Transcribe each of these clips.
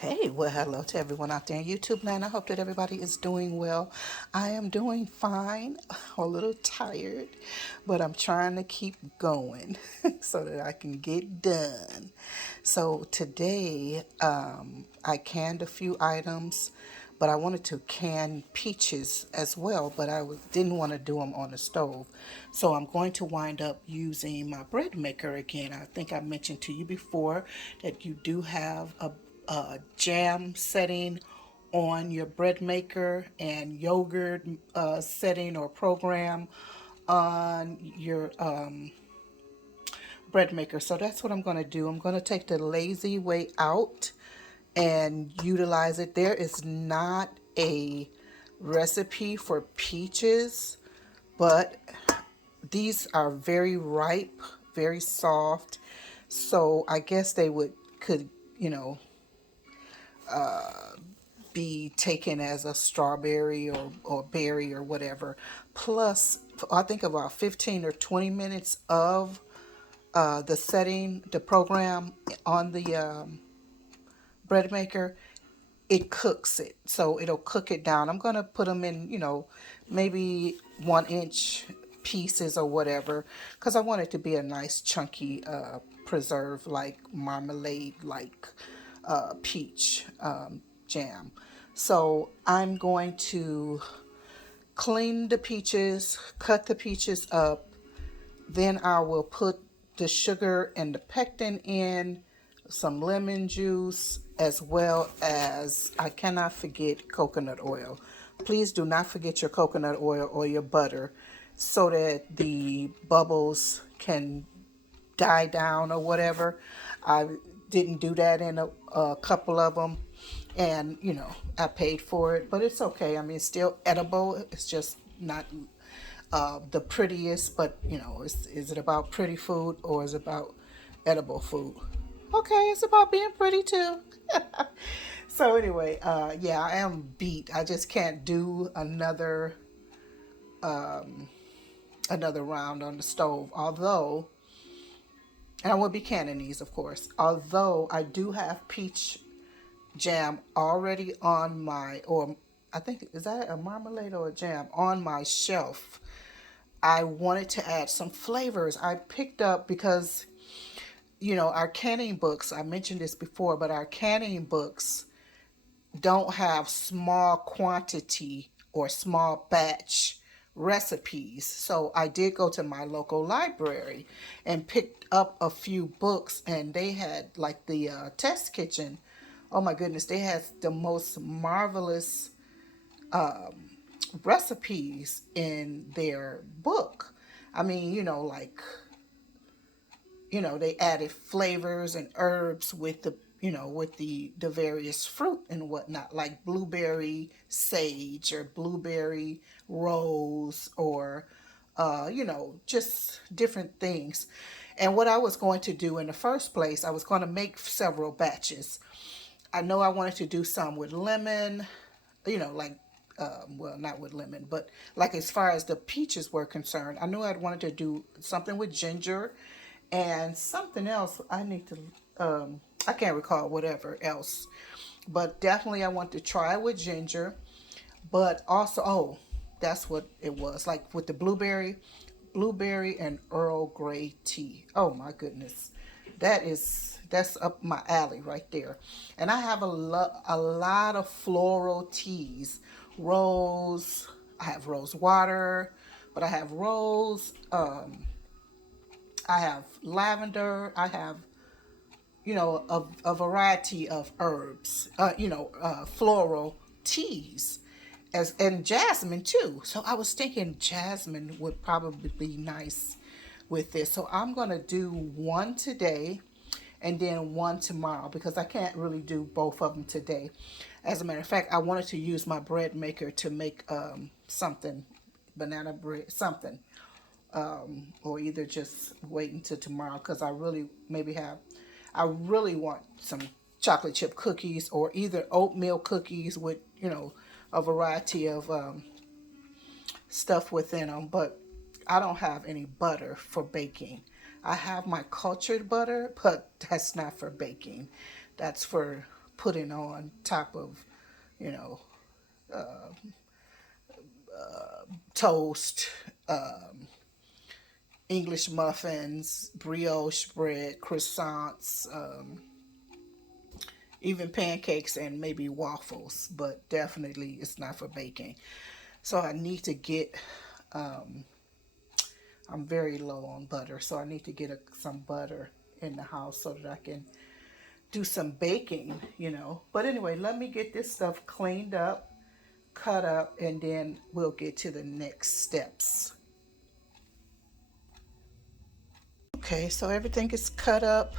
Hey, well, hello to everyone out there in YouTube land. I hope that everybody is doing well. I am doing fine, a little tired, but I'm trying to keep going so that I can get done. So today, I canned a few items, but I wanted to can peaches as well, but didn't want to do them on the stove. So I'm going to wind up using my bread maker again. I think I mentioned to you before that you do have a jam setting on your bread maker and yogurt setting or program on your bread maker. So that's what I'm going to do. I'm going to take the lazy way out and utilize it. There is not a recipe for peaches, but these are very ripe, very soft. So I guess they could, you know, be taken as a strawberry or berry or whatever. Plus, I think about 15 or 20 minutes of the setting, the program on the bread maker, it cooks it. So it'll cook it down. I'm going to put them in, maybe 1 inch pieces or whatever, because I want it to be a nice chunky preserve, like marmalade, like peach jam. So I'm going to clean the peaches, cut the peaches up, then I will put the sugar and the pectin in, some lemon juice, as well as, I cannot forget, coconut oil. Please do not forget your coconut oil or your butter so that the bubbles can die down or whatever. I didn't do that in a couple of them, and I paid for it, but it's okay. I mean, it's still edible. It's just not the prettiest, but is it about pretty food or is it about edible food? Okay, it's about being pretty too. So anyway, yeah, I am beat. I just can't do another round on the stove. Although, and I will be canning these, of course. Although I do have peach jam already on my, or I think, is that a marmalade or a jam on my shelf. I wanted to add some flavors. I picked up because, our canning books, I mentioned this before, but our canning books don't have small quantity or small batch recipes. So I did go to my local library and picked up a few books, and they had like the test kitchen. Oh my goodness, they had the most marvelous recipes in their book. I mean, they added flavors and herbs with the various fruit and whatnot, like blueberry sage or blueberry rose, or just different things. And what I was going to do in the first place, I was going to make several batches. I know I wanted to do some with lemon, like, well, not with lemon, but like as far as the peaches were concerned, I knew I'd wanted to do something with ginger and something else. I can't recall whatever else, but definitely I want to try with ginger, but also, oh, that's what it was, like with the blueberry and Earl Grey tea. Oh my goodness, that's up my alley right there. And I have a lot of floral teas, rose. I have rose water, but I have rose. I have lavender. I have a variety of herbs. Floral teas, and jasmine too. So I was thinking jasmine would probably be nice with this. So I'm gonna do one today and then one tomorrow because I can't really do both of them today. As a matter of fact, I wanted to use my bread maker to make something, banana bread, something, or either just wait until tomorrow because I really want some chocolate chip cookies or either oatmeal cookies with, a variety of stuff within them, but I don't have any butter for baking. I have my cultured butter, but that's not for baking. That's for putting on top of, you know, toast, English muffins, brioche bread, croissants, even pancakes and maybe waffles, but definitely it's not for baking. So I need to get, I'm very low on butter, so I need to get some butter in the house so that I can do some baking, you know. But anyway, let me get this stuff cleaned up, cut up, and then we'll get to the next steps. Okay, so everything is cut up.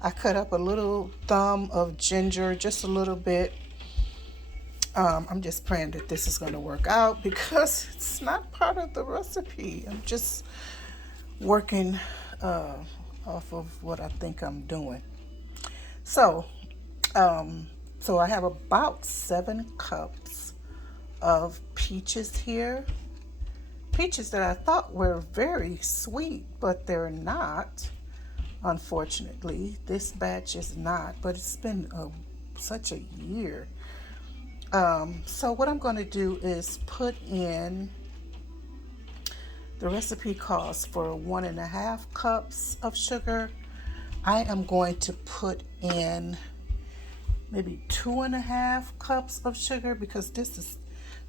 I cut up a little thumb of ginger, just a little bit. I'm just praying that this is going to work out because it's not part of the recipe. I'm just working off of what I think I'm doing. So, so I have about 7 cups of peaches here. Peaches that I thought were very sweet, but they're not. Unfortunately, this batch is not, but it's been such a year. So what I'm going to do is put in, the recipe calls for 1.5 cups of sugar. I am going to put in maybe 2.5 cups of sugar because this is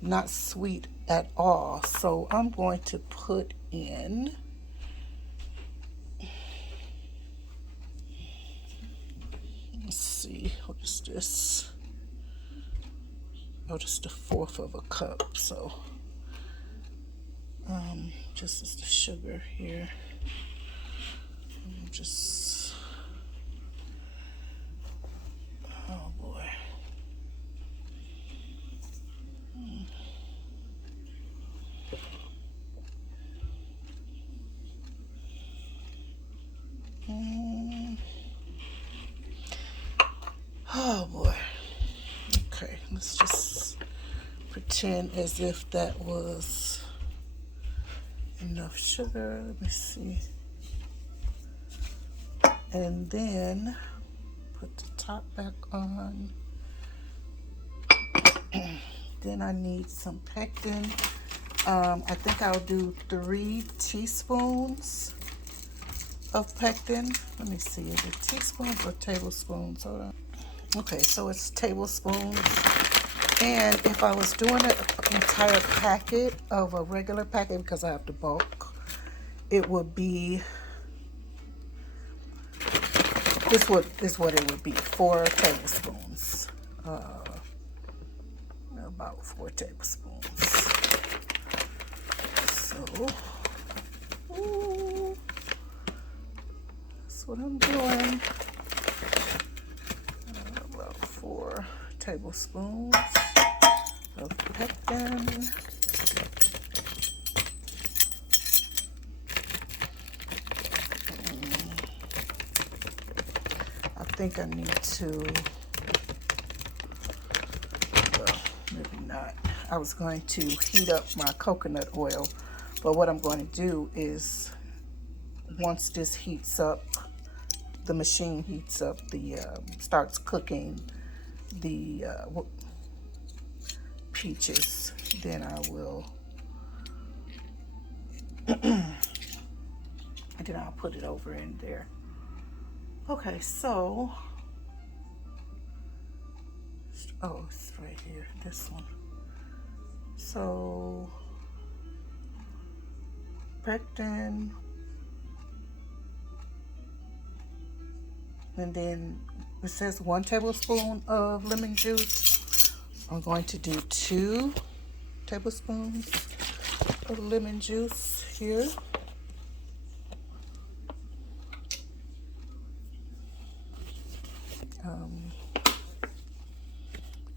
not sweet at all. So I'm going to put in, let's see, what is this? Oh, just 1/4 of a cup. So just as the sugar here. Just, oh boy. Oh boy. Okay, let's just pretend as if that was enough sugar. Let me see. And then put the top back on. Then I need some pectin. I think I'll do 3 teaspoons of pectin. Let me see, is it teaspoons or tablespoons? Hold on. Okay, so it's tablespoons. And if I was doing an entire packet of a regular packet, because I have the bulk, it would be, this is what it would be, 4 tablespoons. About 4 tablespoons. So, that's what I'm doing. About 4 tablespoons of pectin. I think I need to, well, maybe not. I was going to heat up my coconut oil, but what I'm going to do is, once this heats up, the machine heats up, starts cooking the peaches, then I will, and then I'll put it over in there. Okay, so, oh, it's right here, this one. So, pectin, and then it says 1 tablespoon of lemon juice. I'm going to do 2 tablespoons of lemon juice here.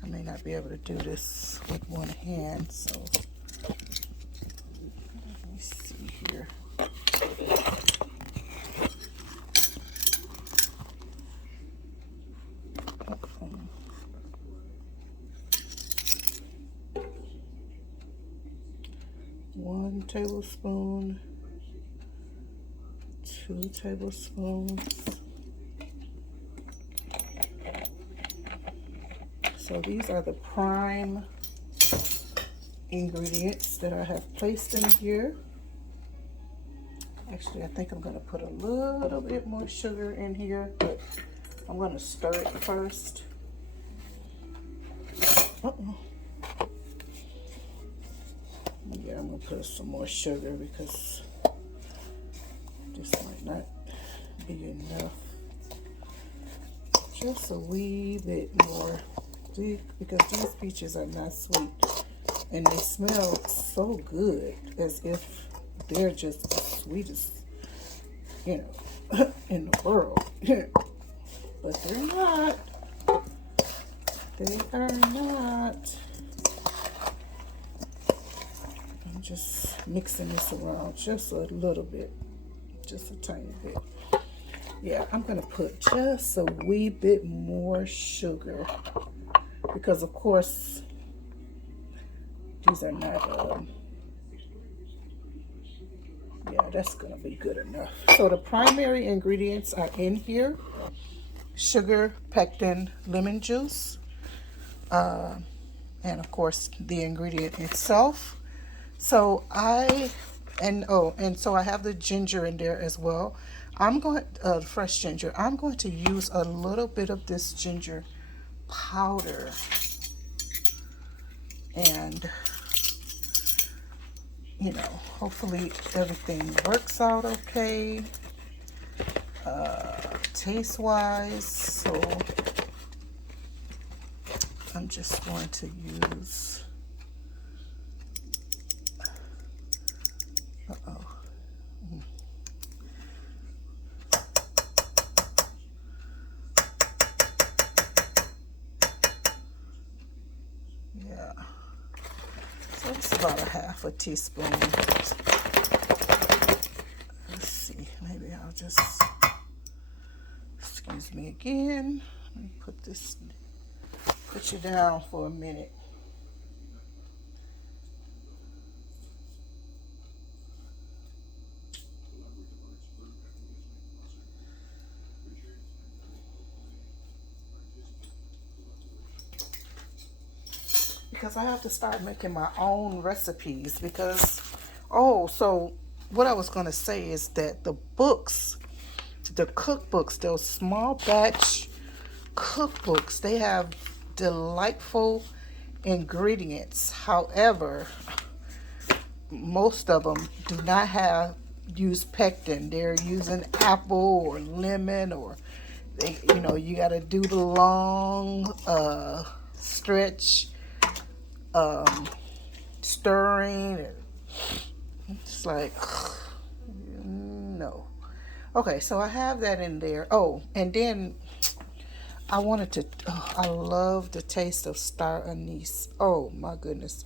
I may not be able to do this with one hand, so let me see here. One tablespoon, 2 tablespoons, So these are the prime ingredients that I have placed in here. Actually, I think I'm going to put a little bit more sugar in here, but I'm going to stir it first. Yeah, I'm going to put some more sugar because this might not be enough. Just a wee bit more, because these peaches are not sweet. And they smell so good, as if they're just the sweetest, you know, in the world. But they're not. They are not. I'm just mixing this around just a little bit. Just a tiny bit. Yeah, I'm going to put just a wee bit more sugar. Because, of course, these are not, yeah, that's going to be good enough. So the primary ingredients are in here. Sugar, pectin, lemon juice, and of course the ingredient itself. So so I have the ginger in there as well. I'm going, fresh ginger. I'm going to use a little bit of this ginger powder, and you know, hopefully everything works out okay, taste wise. So I'm just going to use, yeah. So it's about a half a teaspoon. Let's see, maybe I'll just, excuse me again. Let me put you down for a minute. Because I have to start making my own recipes because, so what I was going to say is that the cookbooks, those small batch cookbooks, they have delightful ingredients. However, most of them do not use pectin. They're using apple or lemon, or you got to do the long stretch stirring. It's like, no. Okay, so I have that in there. Oh, and then I love the taste of star anise. Oh my goodness,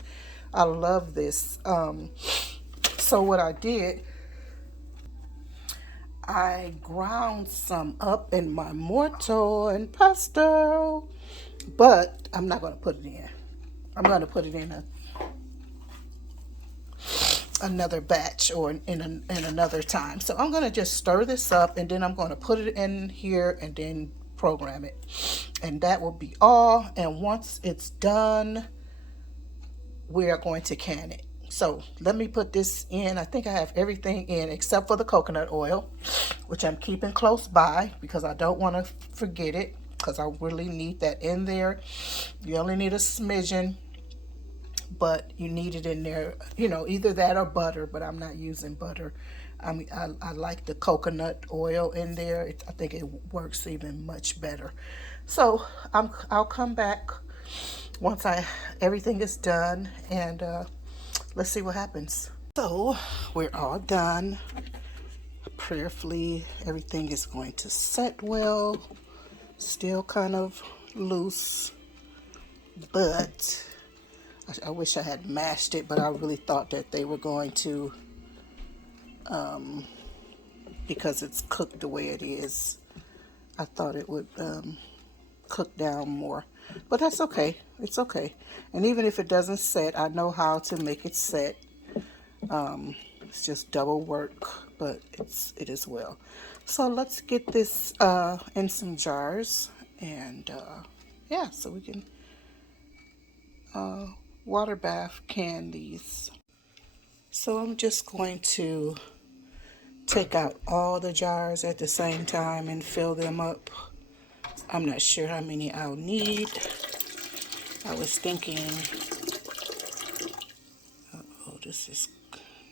I love this. So what I did, I ground some up in my mortar and pestle, but I'm not going to put it in. I'm going to put it in another batch, or in another time. So I'm going to just stir this up, and then I'm going to put it in here and then program it. And that will be all. And once it's done, we are going to can it. So let me put this in. I think I have everything in except for the coconut oil, which I'm keeping close by because I don't want to forget it, because I really need that in there. You only need a smidgen, but you need it in there, either that or butter, but I'm not using butter. I like the coconut oil in there. I think it works even much better. So I'll come back once everything is done, and let's see what happens. So we're all done. Prayerfully, everything is going to set well. Still kind of loose, but I wish I had mashed it, but I really thought that they were going to, because it's cooked the way it is, I thought it would cook down more. But that's okay. It's okay. And even if it doesn't set, I know how to make it set. It's just double work, but it is well. So let's get this in some jars, and yeah, so we can uh, water bath candies. So I'm just going to take out all the jars at the same time and fill them up. I'm not sure how many I'll need. I was thinking, oh, this is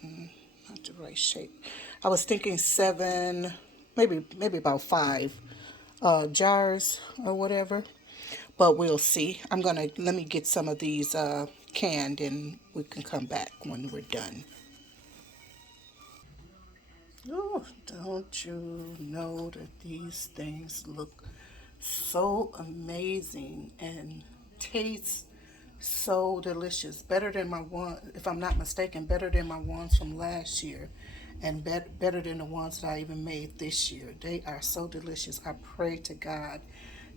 not the right shape. I was thinking 7, maybe about 5 jars or whatever. But we'll see. Let me get some of these canned and we can come back when we're done. Oh, don't you know that these things look so amazing and taste so delicious? Better than my one, if I'm not mistaken, better than my ones from last year, and better than the ones that I even made this year. They are so delicious. I pray to God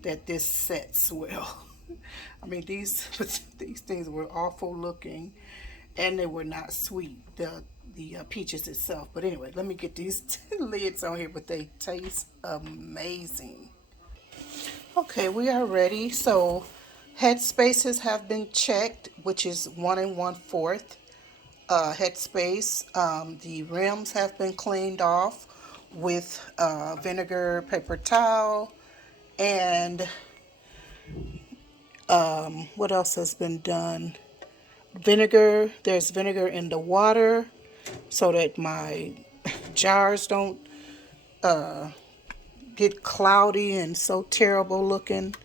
that this sets well. I mean, these things were awful looking, and they were not sweet. The peaches itself. But anyway, let me get these lids on here. But they taste amazing. Okay, we are ready. So head spaces have been checked, which is 1 1/4 head space. The rims have been cleaned off with vinegar, paper towel, and what else has been done? Vinegar. There's vinegar in the water so that my jars don't get cloudy and so terrible looking.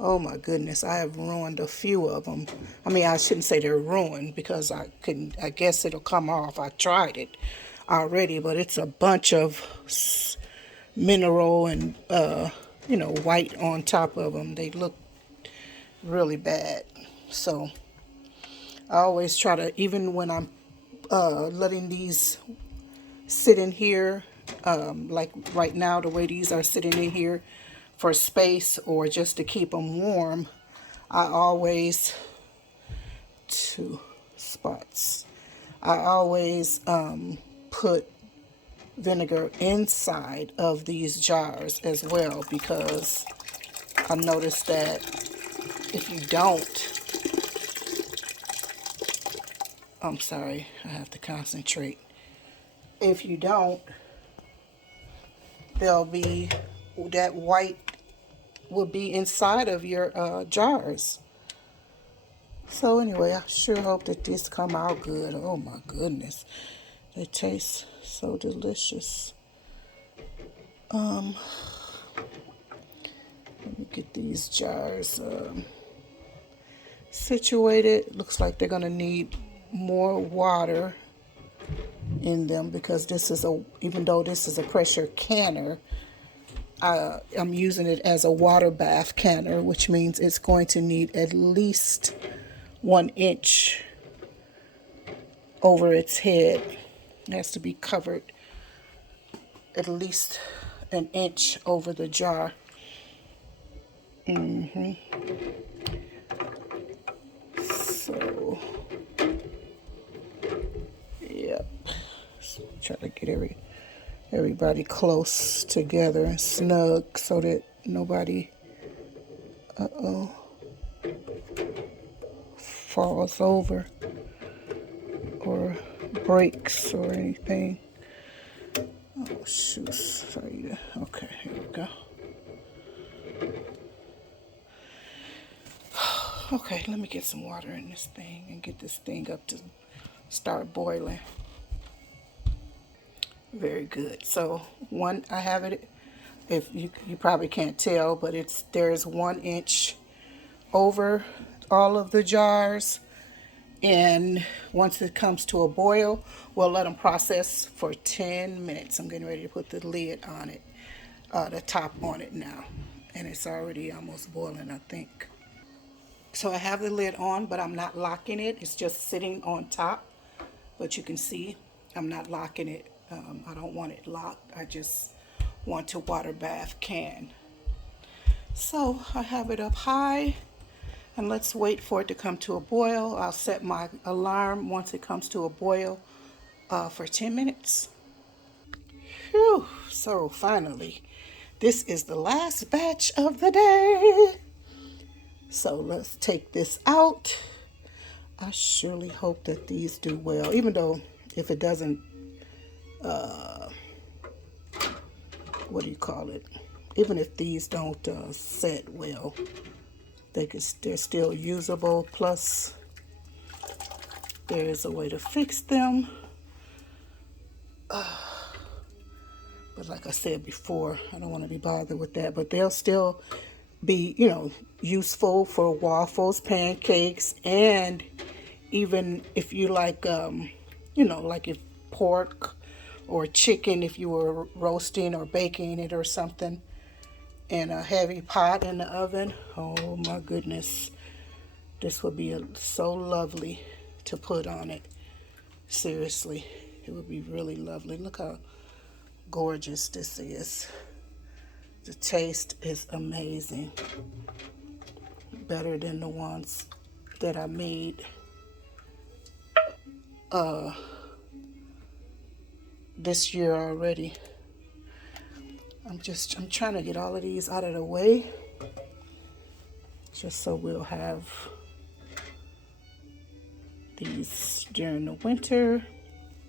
Oh my goodness, I have ruined a few of them. I mean, I shouldn't say they're ruined because I guess it'll come off. I tried it already, but it's a bunch of mineral and, white on top of them. They look really bad. So I always try to, even when I'm letting these sit in here, like right now, the way these are sitting in here for space or just to keep them warm, I always, 2 spots, I always put vinegar inside of these jars as well, because I noticed that if you don't, I'm sorry, I have to concentrate. If you don't, there'll be that white will be inside of your jars. So anyway, I sure hope that this come out good. Oh my goodness, it tastes so delicious. Let me get these jars situated. Looks like they're gonna need more water in them because even though this is a pressure canner, I'm using it as a water bath canner, which means it's going to need at least 1 inch over its head. It has to be covered at least 1 inch over the jar. So, yep. So try to get everybody close together and snug so that nobody falls over or breaks or anything. Oh shoot! Sorry. Okay, here we go. Okay, let me get some water in this thing and get this thing up to start boiling. Very good. So I have it. If you probably can't tell, but there's 1 inch over all of the jars. And once it comes to a boil, we'll let them process for 10 minutes. I'm getting ready to put the lid on it, the top on it now. And it's already almost boiling, I think. So I have the lid on, but I'm not locking it. It's just sitting on top. But you can see I'm not locking it. I don't want it locked. I just want to water bath can. So I have it up high. And let's wait for it to come to a boil. I'll set my alarm once it comes to a boil for 10 minutes. Whew. So finally, this is the last batch of the day. So let's take this out I surely hope that these do well, even though if it doesn't, what do you call it? Even if these don't set well, they're still usable. Plus, there is a way to fix them. But like I said before, I don't want to be bothered with that. But they'll still be, useful for waffles, pancakes, and even if you like, like if pork or chicken, if you were roasting or baking it or something in a heavy pot in the oven. Oh my goodness. This would be so lovely to put on it. Seriously, it would be really lovely. Look how gorgeous this is. The taste is amazing. Better than the ones that I made this year already. I'm trying to get all of these out of the way just so we'll have these during the winter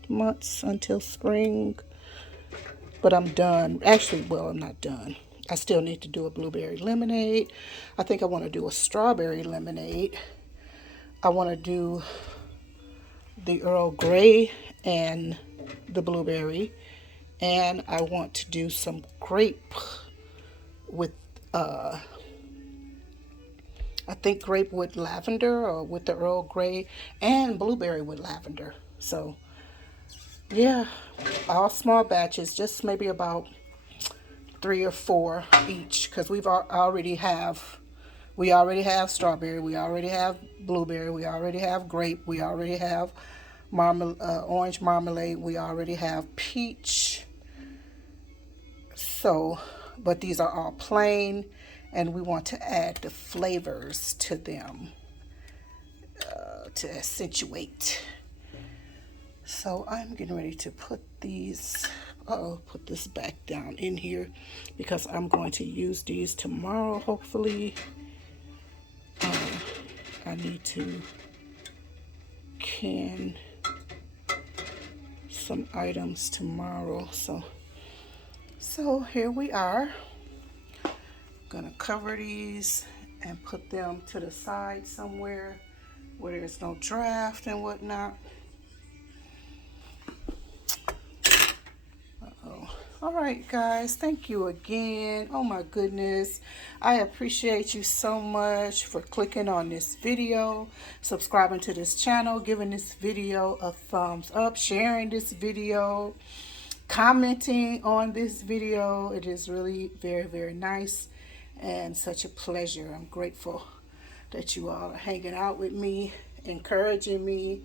months until spring. But I'm done. Actually, well, I'm not done. I still need to do a blueberry lemonade. I think I want to do a strawberry lemonade. I want to do the Earl Grey and the blueberry. And I want to do some grape with, I think grape with lavender, or with the Earl Grey, and blueberry with lavender. So, yeah, all small batches, just maybe about 3 or 4 each, because we already have strawberry, we already have blueberry, we already have grape, we already have orange marmalade, we already have peach. So, but these are all plain, and we want to add the flavors to them to accentuate. So I'm getting ready to put these, put this back down in here because I'm going to use these tomorrow, hopefully. I need to can some items tomorrow. So here we are. I'm gonna cover these and put them to the side somewhere where there's no draft and whatnot. All right, guys, thank you again. Oh my goodness, I appreciate you so much for clicking on this video, subscribing to this channel, giving this video a thumbs up, sharing this video, commenting on this video. It is really very, very nice and such a pleasure. I'm grateful that you all are hanging out with me, encouraging me,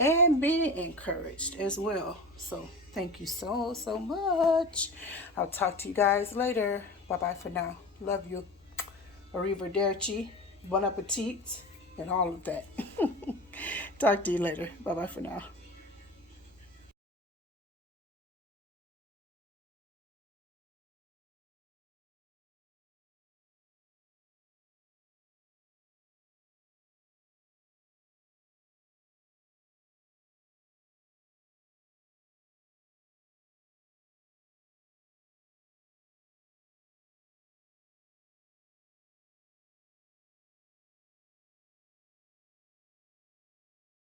and being encouraged as well. So thank you so, so much. I'll talk to you guys later. Bye-bye for now. Love you. Arrivederci. Bon appetit. And all of that. Talk to you later. Bye-bye for now.